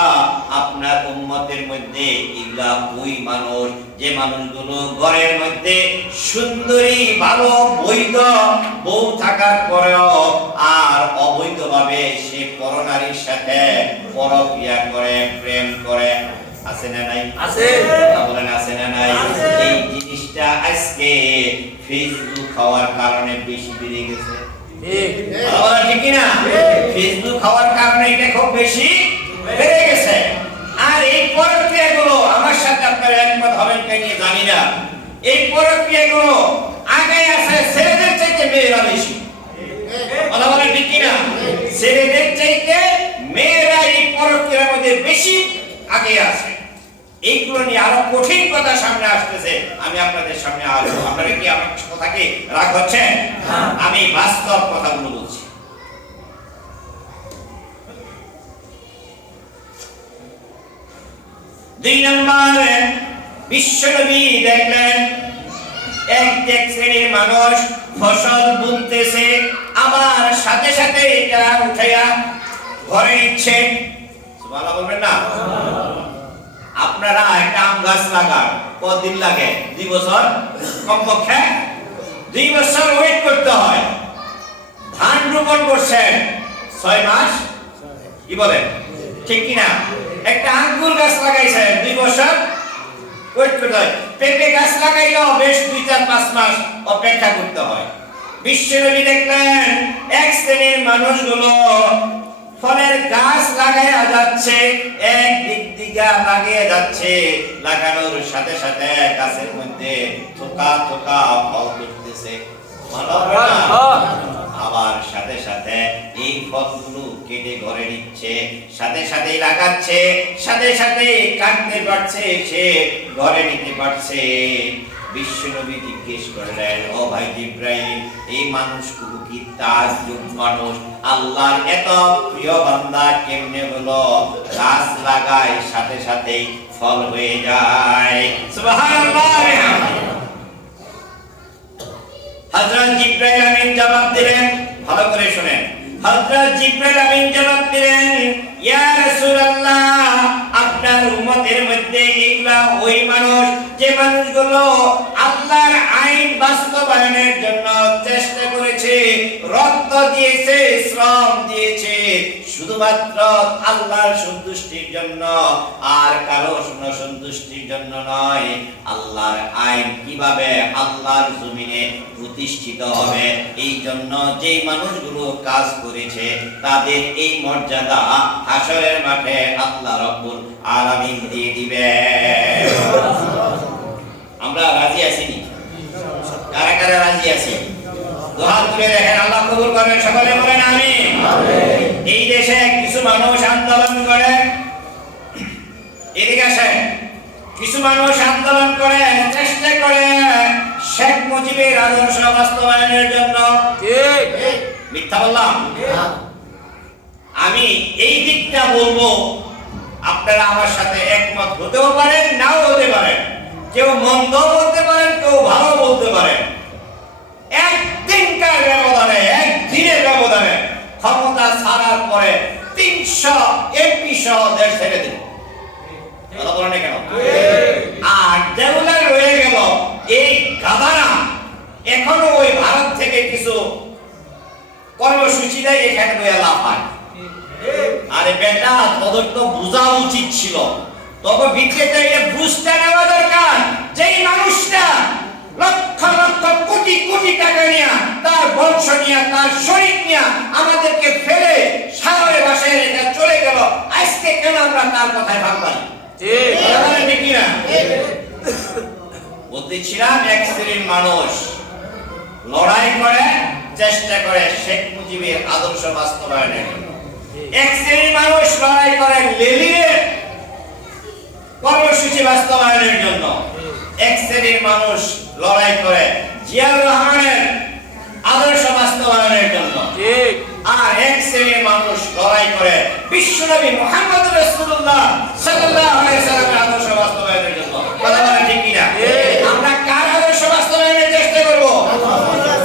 আপনার উম্মতের মধ্যে এগুলা ওই মানুষ, যে মানুষগুলো ঘরের মধ্যে সুন্দরী, ভালো, বৈধ বউ থাকার পরেও আর অবৈধভাবে সে পরনারীর সাথে পরক্রিয়া করে, প্রেম করে। আছে না নাই? আছে। বলেন আছে না নাই? এই জিনিসটা আজকে ফেসবুক হওয়ার কারণে বেশি বেড়ে গেছে। ঠিক না? ফেসবুক হওয়ার কারণে এটা খুব বেশি বেড়ে গেছে। আর এই প্রক্রিয়াগুলো, আমার সাথে আপনারা একমত হবেন কিনা জানি না, এই প্রক্রিয়াগুলো আগে আছে ছেলেদের চাইতে মেয়েরা বেশি। কথা বলেন ঠিক কিনা? ছেলেদের চাইতে মেয়েরা এই প্রক্রিয়ার মধ্যে বেশি আগে আছে। এইগুলো নিয়ে আরো কঠিন কথা সামনে আসতেছে, আমি আপনাদের সামনে আসবো। আপনারা কি আমার কথাকে রাগ হচ্ছেন? আমি বাস্তব কথাগুলো বলছি। দুই নম্বরে বিশ্বনবী দেখলেন এক শ্রেণীর মানুষ ফসল বুনতেছে, আবার সাথে সাথে এটা উঠাইয়া ঘরে নিচ্ছে। সুবহানাল্লাহ বলবেন না? আপনারা একটা আম গাছ লাগান, কতদিন লাগে? 2 বছর, কমপক্ষে 2 বছর ওয়েট করতে হয়। ধান রোপণ করছেন 6 মাস, কি বলেন? ঠিক কিনা? একটা আঙ্গুর গাছ লাগাইছেন 2 বছর ওয়েট করতে হয়। পেঁপে গাছ লাগাইলেও বেশ 2-4-5 মাস অপেক্ষা করতে হয়। বিশ্বনবী দেখলেন এক শ্রেণীর মানুষগুলো ফলের গাছ লাগাইয়া যাচ্ছে, এক দিক দিকে লাগিয়ে যাচ্ছে, লাগানোর সাথে সাথে গাছের মধ্যে থোকা থোকা ফল ধরতেছে। আবার সাথে সাথে এই ফলগুলো কেটে ঘরে নিচ্ছে, সাথে সাথেই লাগাচ্ছে, সাথে সাথে কাটতে পারছে, সে ঘরে নিতে পারছে। বিশ্বনবী জিজ্ঞেস করলেন, ও ভাই জিবরাইল, এই মানুষগুলো কি তাজ্জুব মানুষ? আল্লাহর এত প্রিয় বান্দা কেমনে হলো গাছ লাগায় সাথে সাথেই ফল হয়ে যায়? সুবহানাল্লাহ। হযরত জিবরাইল আমিন জবাব দিলেন, ভালো করে শুনেন। হযরত জিবরাইল আমিন জবাব দিলেন, ইয়া রাসূলুল্লাহ, আপনার উম্মতের মধ্যে এগুলা ওই মানুষ যে মানুষগুলো আল্লাহর আইন বাস্তবায়নের জন্য চেষ্টা করেছে, রক্ত দিয়েছে, শ্রম দিয়েছে, শুধুমাত্র আল্লাহর সন্তুষ্টির জন্য আর কারো সন্তুষ্টির জন্য নয়। আল্লাহর আইন কিভাবে আল্লাহর জমিনে প্রতিষ্ঠিত হবে এই জন্য যেই মানুষগুলো কাজ করেছে তাদের এই মর্যাদা হাশরের মাঠে আল্লাহ রাব্বুল আলামিন দিয়ে দিবে। আমরা রাজি আছি নি? কারা কারা রাজি আছি? দুহাত তুলে দেখেন, আল্লাহ কবুল করেন, সকলে বলেন আমিন। এই দেশে কিছু মানুষ আন্দোলন করে, এদিকে আসেন, কিছু মানুষ আন্দোলন করে, চেষ্টা করে শেখ মুজিবের আদর্শ বাস্তবায়নের জন্য। ঠিক মিথ্যা বললাম? আমি এই দিকটা বলবো, আপনারা আমার সাথে একমত হতেও পারেন, নাও হতে পারেন, কেউ মন্দ বলতে পারেন, কেউ ভালো বলতে পারেন। একদিনকার ব্যবধানে, একদিনের ব্যবধানে ক্ষমতা ছাড়ার পরে 300 এমপি সহ দেশ ছেড়ে দিল। কথা বলেন কেন? আর যেগুলা রয়ে গেল এই গাধারা এখনো ওই ভারত থেকে কিছু কর্মসূচি দেয়, এখানে রয়ে লাভ হয়। আরে বেটা, তোদের তো বোঝা উচিত ছিল, তবে ভিত্তিতে এটা বুঝতে নেওয়া দরকার যেই মানুষটা লক্ষ লক্ষ কোটি কোটি টাকা নিয়ে, তার বংশ নিয়ে, তার শরীর নিয়ে আমাদেরকে ফেলে সাগরে বাসায় রেখে চলে গেল, আজকে কেন আমরা তার কথায় ভাবলাম? ঠিক না? বলতেছিলাম এক শ্রেণীর মানুষ লড়াই করে, চেষ্টা করে শেখ মুজিবের আদর্শ বাস্তবায়নের জন্য। এক শ্রেণীর মানুষ লড়াই করে লেলিনের কর্মসূচি বাস্তবায়নের জন্য। এক শ্রেণীর মানুষ লড়াই করে জিয়াউর রহমানের আদর্শ বাস্তবায়নের জন্য। আর এক শ্রেণীর মানুষ লড়াই করে বিশ্বনবী মুহাম্মদ রাসূলুল্লাহ সাল্লাল্লাহু আলাইহি ওয়াসাল্লামের আদর্শ বাস্তবায়নের জন্য। কথা বলেন ঠিক কিনা? আমরা কার আদর্শ বাস্তবায়নের চেষ্টা করব?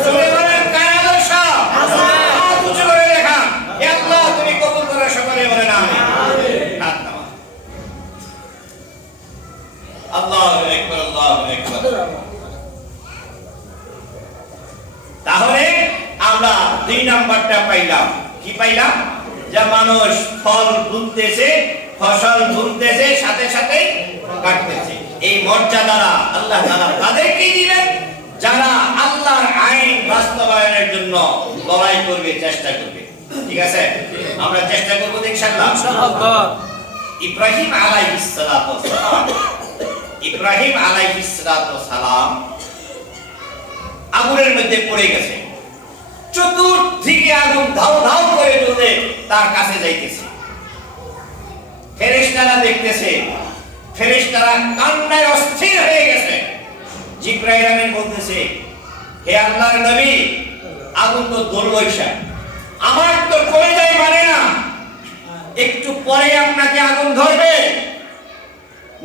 জোরে বলেন, কার আদর্শ? হাত উঁচু করে দেখান, আল্লাহ তুমি কবুল করো, সকলে বলেন আমিন। হাত নামান। আল্লাহু আকবার, আল্লাহু আকবার। তাহলে আমরা 2 নাম্বারটা পাইলাম। কি পাইলাম? যে মানুষ ফল বুনতেছে, ফসল বুনতেছে, সাথে সাথে কাটতেছে। এই মর্যাদারা আল্লাহ তাআলা তাদেরকে দিবেন যারা আল্লাহর আইন বাস্তবায়নের জন্য লড়াই করবে, চেষ্টা করবে। ঠিক আছে? আমরা চেষ্টা করব ইনশাআল্লাহ। ইব্রাহিম আলাইহিস সালাতু ওয়াস সালাম, ইব্রাহিম আলাইহিস সালাতু ওয়াস সালাম আগুনের মধ্যে পড়ে গেছে। চতুর্দিকে আগুন ধাউ ধাউ করে জ্বলতে তার কাছে যাইতেছে। ফেরেশতারা দেখতেছে, ফেরেশতারা কান্নায় অস্থির হয়ে গেছে। জিবরাইল আমিন বলতেছে, হে আল্লাহর নবী, আগুন তো দোলবৈশা, আমার তো কলিজায় মানে না, একটু পরে আপনাকে আগুন ধরবে।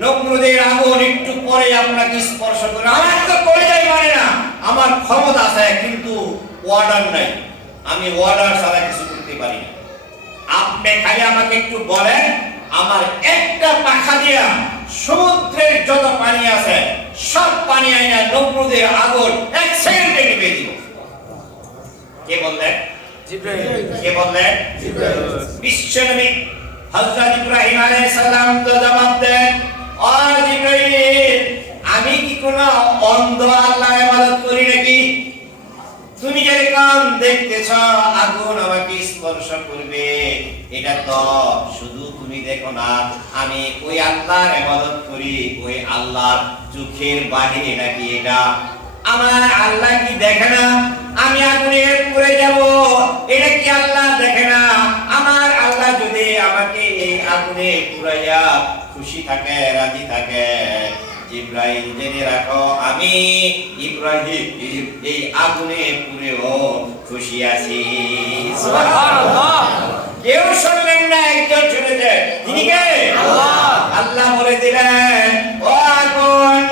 নমরুদের আগুন একটু পরে আপনাকে স্পর্শ করবে, আমার তো কলিজায় মানে না। আমার ক্ষমতা আছে কিন্তু ওয়ার্ডার নাই, আমি ওয়ার্ডার ছাড়া কিছু করতে পারি না। আপনি খালি আমাকে একটু বলেন, আমার একটা পাখা দিয়া সমুদ্রের যত পানি আছে সব পানি আইনা নমরুদের আগুন 1 সেকেন্ডে নিভে দিব। কে বললেন? জিবরাইল। কে বললেন? জিবরাইল। বিশ্বনবী হযরত ইব্রাহিম আলাইহিস সালাম তো জবাব দেন, ও জিবরাইল, আমি কি কোনো অন্ধ আল্লাহর ইবাদত করি নাকি? তুমি যেরকম দেখতেছ আগুন আমাকে স্পর্শ করবে, এটা তো শুধু তুমি দেখো না, আমি ওই আল্লাহর ইবাদত করি, ওই আল্লাহর চোখের বাহিরে নাকি এটা? আমার আল্লাহ কি দেখে না আমি আগুনে পুড়ে যাব? এটা কি আল্লাহ দেখে না? আমার আল্লাহ যদি আমাকে এই আগুনে পুড়াইয়া খুশি থাকে, রাজি থাকে, জিবরাইল জেনে রাখো আমি ইব্রাহিম এই আগুনে পুড়েও খুশি আছি। সুবহানাল্লাহ। কেউ শুনলেন না, একজন শুনেছে। তিনি কে? আল্লাহ। আল্লাহ বলে দিলেন, ও আগুন,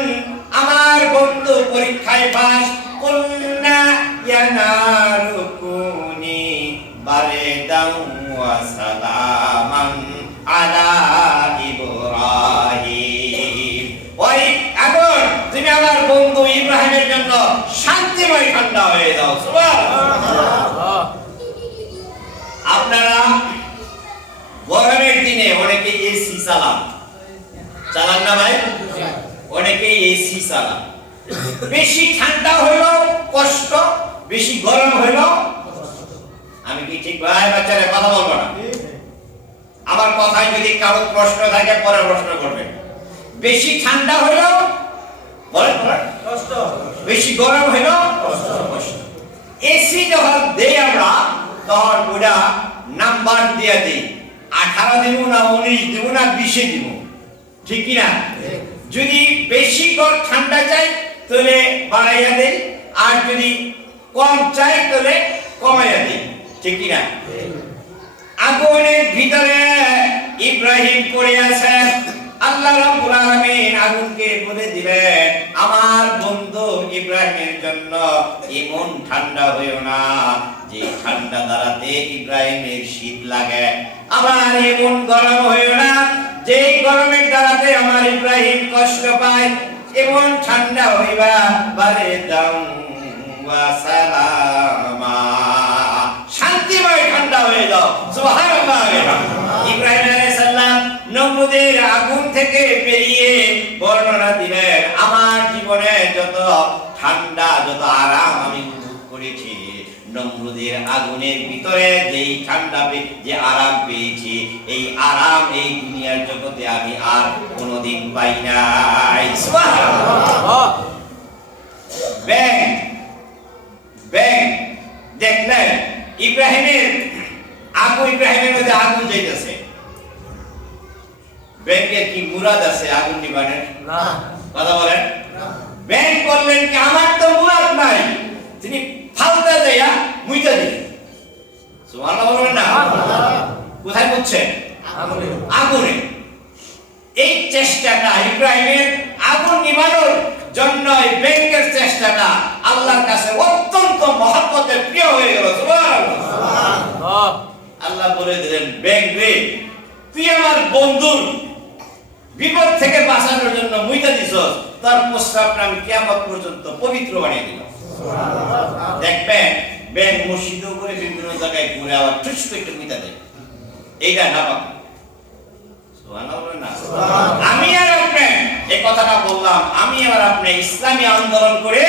আমার বন্ধু পরীক্ষায় পাস, কুল্না ইয়া নারু কুনি বারদান ওয়া সালামান আলা ইব্রাহিম। ঠান্ডা হয়ে যাও। সুবহানাল্লাহ। আপনারা গরমের দিনে অনেকে এসি চালান না ভাই? অনেকে এসি চালান। বেশি ঠান্ডা হইলো কষ্ট, বেশি গরম হইলো, আমি কি ঠিক ভাই? বাচ্চারা কথা বলবো না। আমার কথায় যদি কারো প্রশ্ন থাকে পরে প্রশ্ন করবেন। বেশি ঠান্ডা হইলো বলেন কষ্ট, বেশি গরম হইলো কষ্ট। এসি যখন দেই আমরা তখন ওটা নাম্বার দিয়ে দিই, 18 দিব না 19 দিব না 20 দিব, ঠিক কি না? যদি বেশি ঠান্ডা চাই তাহলে বাড়াইয়া দেই, আর যদি কম চাই তাহলে কমাইয়া দেই, ঠিক কি না? আগুনের ভিতরে ইব্রাহিম পড়ে আছেন। আল্লাহ রাব্বুল আলামিন আগুনকে বলে দিলেন, আমার বন্ধু ইব্রাহিমের জন্য এমন ঠান্ডা হইও না যে ঠান্ডা দ্বারাতে ইব্রাহিমের শীত লাগে, আবার এমন গরম হইও না যে গরমের দ্বারাতে আমার ইব্রাহিম কষ্ট পায়। এমন ঠান্ডা হইবা বারে দাম ওয়া সালামা, শান্তিময় ঠান্ডা হয়ে যাও। সুবহানাল্লাহ। ইব্রাহিম আলাইহিস সালাম নমরুদের আগুন থেকে বেরিয়ে বর্ণনা দিলেন, আমার জীবনে যত ঠান্ডা যত আরাম আমি উপভোগ করেছি, নমরুদের আগুনের ভিতরে যেই ঠান্ডা যে আরাম পেয়েছি, এই আরাম এই দুনিয়ার জগতে আমি আর কোনোদিন পাই নাই। সুবহানাল্লাহ। দেখলেন ইব্রাহিমের ইব্রাহিমের মধ্যে আগুন যাইতেছে, ব্যাংকের কি মুরাদ আছে আগুন নিবানের? না। কথা বলেন। ব্যাংক বললেন কি আমার তো মুরাদ নাই, তিনি ফালতা দেয়া মুইতা দিলেন। সুবহানাল্লাহ বলবেন না? কোথায় বুঝছেন? আগুনে। এই চেষ্টাটা ইব্রাহিমের আগুন নিবানোর জন্য এই ব্যাংকের চেষ্টাটা আল্লাহর কাছে অত্যন্ত মহব্বতের প্রিয় হয়ে গেল। সুবহানাল্লাহ। আল্লাহ বলে দিলেন, ব্যাংক রে, তুই আমার বন্ধুর বিপদ থেকে বাঁচানোর জন্য মুইতা দিছস, তার প্রস্তাবটা আমি কিয়ামত পর্যন্ত পবিত্র বানিয়ে দিলাম। দেখবেন ব্যাংক মসজিদও করে বিভিন্ন জায়গায় ঘুরে আবার টুস করে মুইতা দেয়, এইটা না পাক। আমি আর আপনি এই কথাটা বললাম, আমি আর আপনি ইসলামী আন্দোলন করে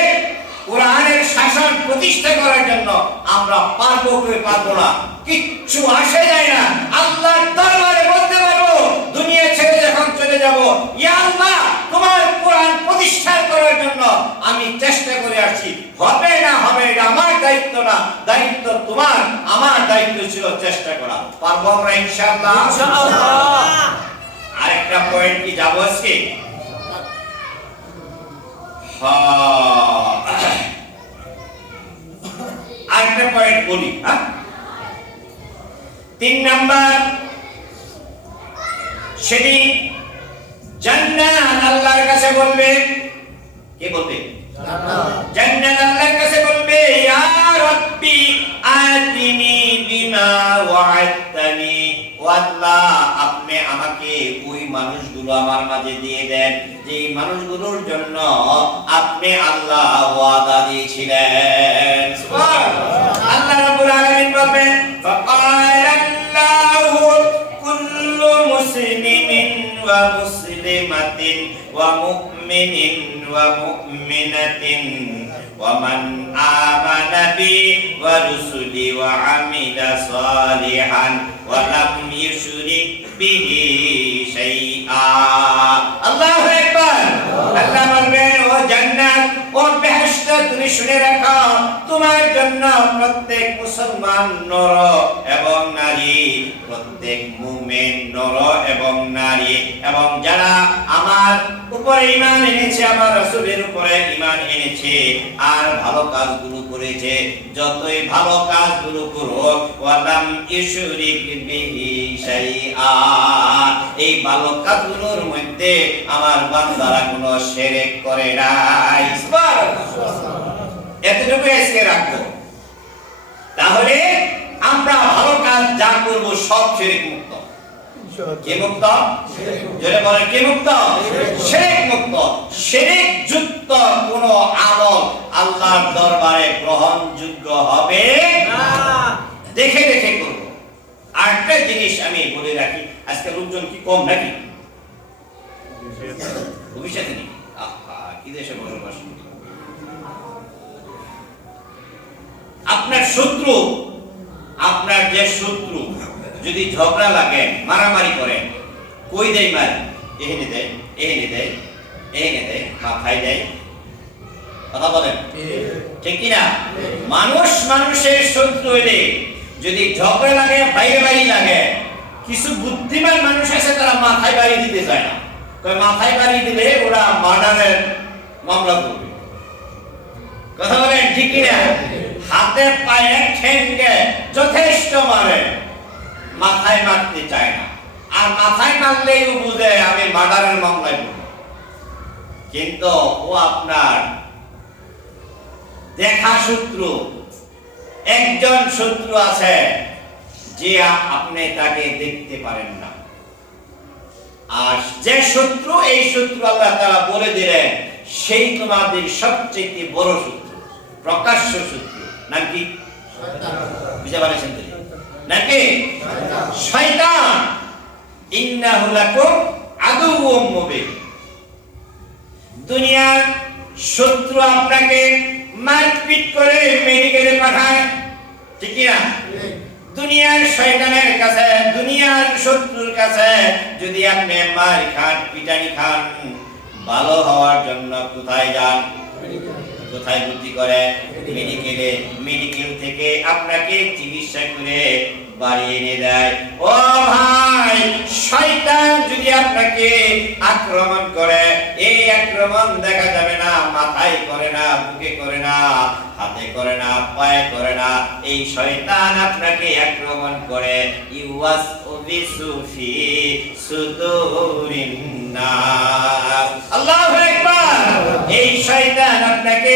কোরআনের শাসন প্রতিষ্ঠা করার জন্য আমরা পারবো কি পারবো না কিচ্ছু আসে যায় না। আল্লাহর দরবারে বলতে পারবো, দুনিয়া ছেড়ে যখন চলে যাব, ইয়া আল্লাহ তোমার কোরআন প্রতিষ্ঠা করার জন্য আমি চেষ্টা করে আসছি, হবে না হবে এটা আমার দায়িত্ব না, দায়িত্ব তোমার, আমার দায়িত্ব ছিল চেষ্টা করা। পারবো আমরা ইনশাআল্লাহ। আরেকটা পয়েন্ট কি যাব আজকে? আরেকটা পয়েন্ট বলি। 3 নাম্বার, সেদিন জান্নাত আল্লাহর কাছে বলবে। কে বলবে? জান্নাত আল্লাহর কাছে বলবে, ইয়া রাব্বি আতিনি বিমা ওয়া'আদতানি, ও আল্লাহ আপনি আমাকে ওই মানুষগুলো আমার মাঝে দিয়ে দেন যে মানুষগুলোর জন্য আপনি আল্লাহ ওয়াদা দিয়েছিলেন। সুবহানাল্লাহ। আল্লাহ রাব্বুল আলামিন বলবেন, ফাকালাল্লাহু কুল্লু মুসলিমিন ওয়া মুসলিমাতিন ওয়া মুমিনিন ওয়া মুমিনাতিন ওয়া মান আমানা বি ওয়া রুসুলি ওয়া আমিলা সালিহান ওয়া লাম ইউশরিক বিহি শাইআ। আল্লাহু আকবার। আল্লাহ বলবেন, ও জান্নাত, ও বেহেশত, তুমি শুনে রাখো, তোমার জন্য প্রত্যেক মুসলমান নর এবং নারী, প্রত্যেক মুমিন নর এবং নারী, এবং যারা আমার উপরে ঈমান এনেছে, আমার রাসূলের উপরে ঈমান এনেছে আর ভালো কাজগুলো করেছে, যতই ভালো কাজগুলো করুক, ওয়ালাম ইউশরিক বিহি শাইআ, এই ভালো কাজগুলোর মধ্যে আমার বান্দারা কোনো শিরক করে নাই। এতটুকু আজকে রাখবো। তাহলে আমরা ভালো কাজ যা করব সব শিরক মুক্ত। কে মুক্ত? জোরে বলেন, কে মুক্ত? শিরক মুক্ত। শিরক যুক্ত কোন আমল আল্লাহর দরবারে গ্রহণযোগ্য হবে না। দেখে দেখে করব। আরেকটা জিনিস আমি বলে রাখি, আজকে লোকজন কি কম নাকি? ভবিষ্যতে নেই। কি দেশে বসবাস করি। আপনার শত্রু, আপনার যে শত্রু যদি ঝগড়া লাগে, মারামারি করে, কই দেয় মার? এহেনে দেয়, এহেনে দেয়, এহেনে দেয়, মাথায় দেয়। কথা বলেন ঠিক কিনা? মানুষ মানুষের শত্রু হইলে যদি ঝগড়া লাগে, বাইরে বাড়ি লাগে, কিছু বুদ্ধিমান মানুষ আছে তারা মাথায় বাড়ি দিতে চায় না। মাথায় বাড়ি দিলে ওরা মার্ডারের মামলা করবে। কথা বলেন ঠিক কিনা? হাতে পায়ে ঠেঙ্গে যথেষ্ট মারে, মাথায় মারতে চায় না। আর মাথায় মারলেই ও বুঝে আমি মার্ডারের মামলায় পড়ব। কিন্তু ও আপনার দেখা শত্রু। একজন শত্রু আছে যে আপনি তাকে দেখতে পারেন না। আর যে শত্রু, এই শত্রু আল্লাহ তাআলা বলে দিলেন সেই তোমাদের সবচেয়ে বড় শত্রু, প্রকাশ্য শত্রু। নাম কি? বুঝতে পারছেন তো নাকি? শয়তান। ইন্নাহু লাকুম আদুউম মুবিন। দুনিয়ার শত্রু আপনাকে মারপিট করে মেডিকেলে পাঠায়, ঠিক না? দুনিয়ার শয়তানের কাছে, দুনিয়ার শত্রুর কাছে যদি আপনি মার খান, পিটানি খান, ভালো হওয়ার জন্য কোথায় যান? কোথায় ভর্তি করে? মেডিকেলে। মেডিকেল থেকে আপনাকে চিকিৎসা করে বাড়ি এনে দেয়। ও ভাই, শয়তান যদি আপনাকে আক্রমণ করে, এই আক্রমণ দেখা যাবে না, মাথায় করে না, বুকে করে না, হাতে করে না, পায়ে করে না। এই শয়তান আপনাকে আক্রমণ করে ইউওয়াসউবিসু ফি সুদুরিন নাস। আল্লাহু আকবার। এই শয়তান আপনাকে,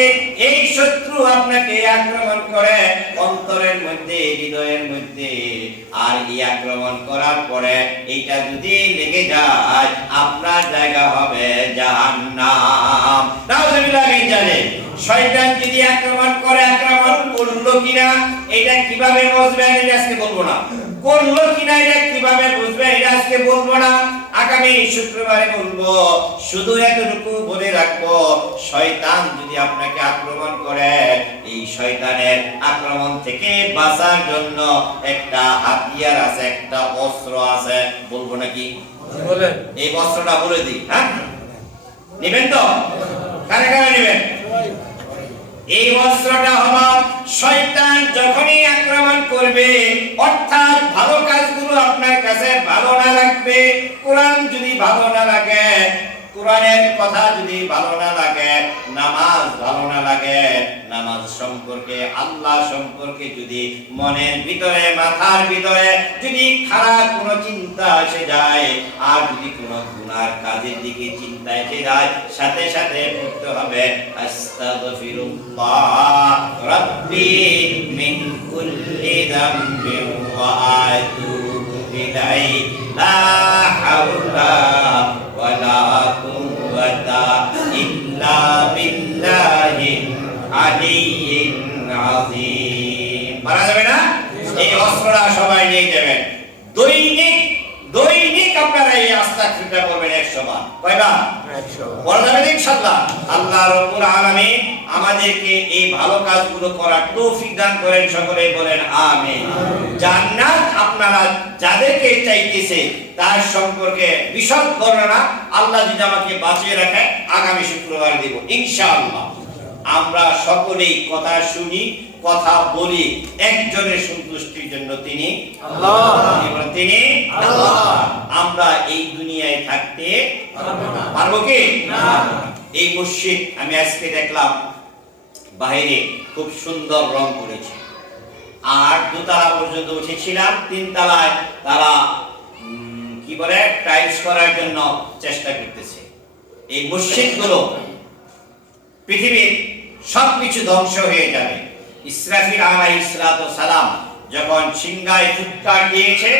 এই শত্রু আপনাকে আক্রমণ করে অন্তরের মধ্যে, হৃদয়ের মধ্যে। আর এই আক্রমণ করার পরে এইটা যদি লেগে যায়, আপনার জায়গা হবে জাহান্নাম। নাউযুবিল্লাহ মিন যালিক। শয়তান যদি আক্রমণ করে, আক্রমণ করলো কিনা এটা কিভাবে বুঝবেন? এটা আজকে বলবো না। করলো কিনা এটা কিভাবে বুঝবেন? এটা আজকে বলবো না, আগামী শুক্রবারে বলবো। শুধু এতটুকু বলে রাখবো, শয়তান যদি আপনাকে আক্রমণ করে, এই শয়তানের আক্রমণ থেকে বাঁচার জন্য একটা হাতিয়ার আছে, একটা অস্ত্র আছে। বলবো নাকি? বলেন। এই অস্ত্রটা বলে দিই। হ্যাঁ, নেবেন তো? কারা কারা নেবেন? এই অস্ত্রটা হলো, শয়তান যখনই আক্রমণ করবে, অর্থাৎ ভালো কাজগুলো আপনার কাছে ভালো না লাগবে, কোরআন যদি ভালো না লাগে, কোরআনের কথা যদি ভালো না লাগে, নামাজ ভালো না লাগে, নামাজ সম্পর্কে, আল্লাহ সম্পর্কে যদি মনের ভিতরে, মাথার ভিতরে যদি খারাপ কোনো চিন্তা এসে যায়, আর যদি কোনো গুনার কাজের দিকে চিন্তা এসে যায়, সাথে সাথে পড়তে হবে আস্তাগফিরুল্লাহ রাব্বি মিন কুল্লি যামবিন ওয়া আতুবু ইলাইহি লা হাওলা ওয়ালা কুওয়াতা ইল্লা বিল্লাহিল আলিয়্যিল আযীম। পারা যাবে না? এই অস্ত্রটা সবাই নিয়ে যাবেন। দৈনিক দৈনিক আপনারা এই আস্তাগফিরুল্লাহ করবেন 100 বার। কয়বার? 100 বার। পড়া যাবে ইনশাআল্লাহ। আল্লাহ রাব্বুল আলামিন আমাদেরকে এই ভালো কাজগুলো করার তৌফিক দান করেন। সকলে বলেন আমিন। জান্নাত আপনারা যাদেরকে চাইতেছে তার সম্পর্কে বিশদ বর্ণনা আল্লাহ যদি আমাকে বাঁচিয়ে রাখে আগামী শুক্রবার দেব ইনশাআল্লাহ। আমরা সকলেই কথা শুনি, কথা বলি একজনের সন্তুষ্টির জন্য, তিনি আল্লাহ। তিনি আল্লাহ। আমরা এই দুনিয়ায় থাকতে পারবো কি না? এই মসজিদ আমি আজকে দেখলাম বাইরে খুব সুন্দর রং করেছে, আর দোতলা পর্যন্ত উঠেছিলাম, 3 তলায় তারা কি বলে টাইলস করার জন্য চেষ্টা করতেছে। এই মসজিদগুলো পৃথিবীর সবকিছু ধ্বংস হয়ে যাবে। ইসরাফিল আলাইহিস সালাম যখন সিংহায় ফুৎকার দিয়েছে